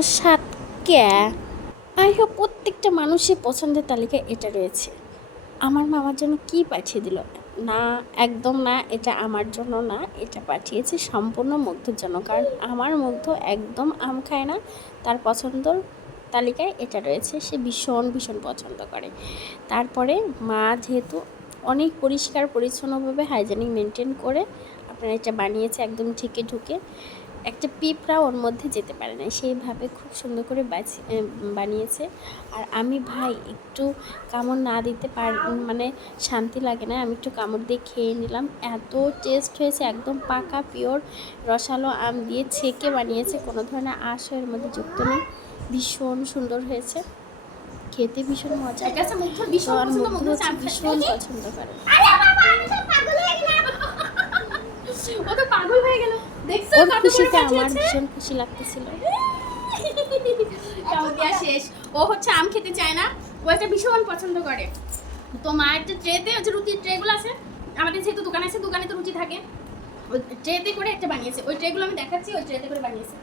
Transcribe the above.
স্বাদ ক্যা। I hope প্রত্যেকটা মানুষের পছন্দের তালিকায় এটা রয়েছে। আমার মামার জন্য কি পাঠিয়ে দিল? না, একদম না, এটা আমার জন্য না, এটা পাঠিয়েছে সম্পূর্ণ মুগ্ধর জন্য। কারণ আমার মুগ্ধ একদম আম খায় না, তার পছন্দর তালিকায় এটা রয়েছে, সে ভীষণ ভীষণ পছন্দ করে। তারপরে মা যেহেতু অনেক পরিষ্কার পরিচ্ছন্নভাবে হাইজেনিক মেনটেন করে আপনারা এটা বানিয়েছে, একদম ঢেকে ঢুকে একটা পিঁপড়া ওর মধ্যে যেতে পারে না, সেইভাবে খুব সুন্দর করে বানিয়েছে। আর আমি ভাই একটু কামড় না দিতে মানে শান্তি লাগে না, আমি একটু কামড় দিয়ে খেয়ে নিলাম। এত টেস্ট হয়েছে, একদম পাকা পিওর রসালো আম দিয়ে ছেঁকে বানিয়েছে, কোনো ধরনের আঁশ এর মধ্যে যুক্ত নেই। ভীষণ সুন্দর হয়েছে, খেতে ভীষণ মজা। তো আর মুগ্ধ হচ্ছে, ভীষণ পছন্দ করে। ওর খুশিতে আমার ভীষণ খুশি লাগতেছিল। শেষ। ও হচ্ছে আম খেতে চায় না, ও একটা ভীষণ পছন্দ করে। তো মা একটা ট্রেতে যে রুটির ট্রেগুলো আছে, আমাদের যেহেতু দোকান আছে, দোকানে তো রুটি থাকে, ওই ট্রেতে করে একটা বানিয়েছে। ওই ট্রেগুলো আমি দেখাচ্ছি, ওই ট্রেতে করে বানিয়েছে।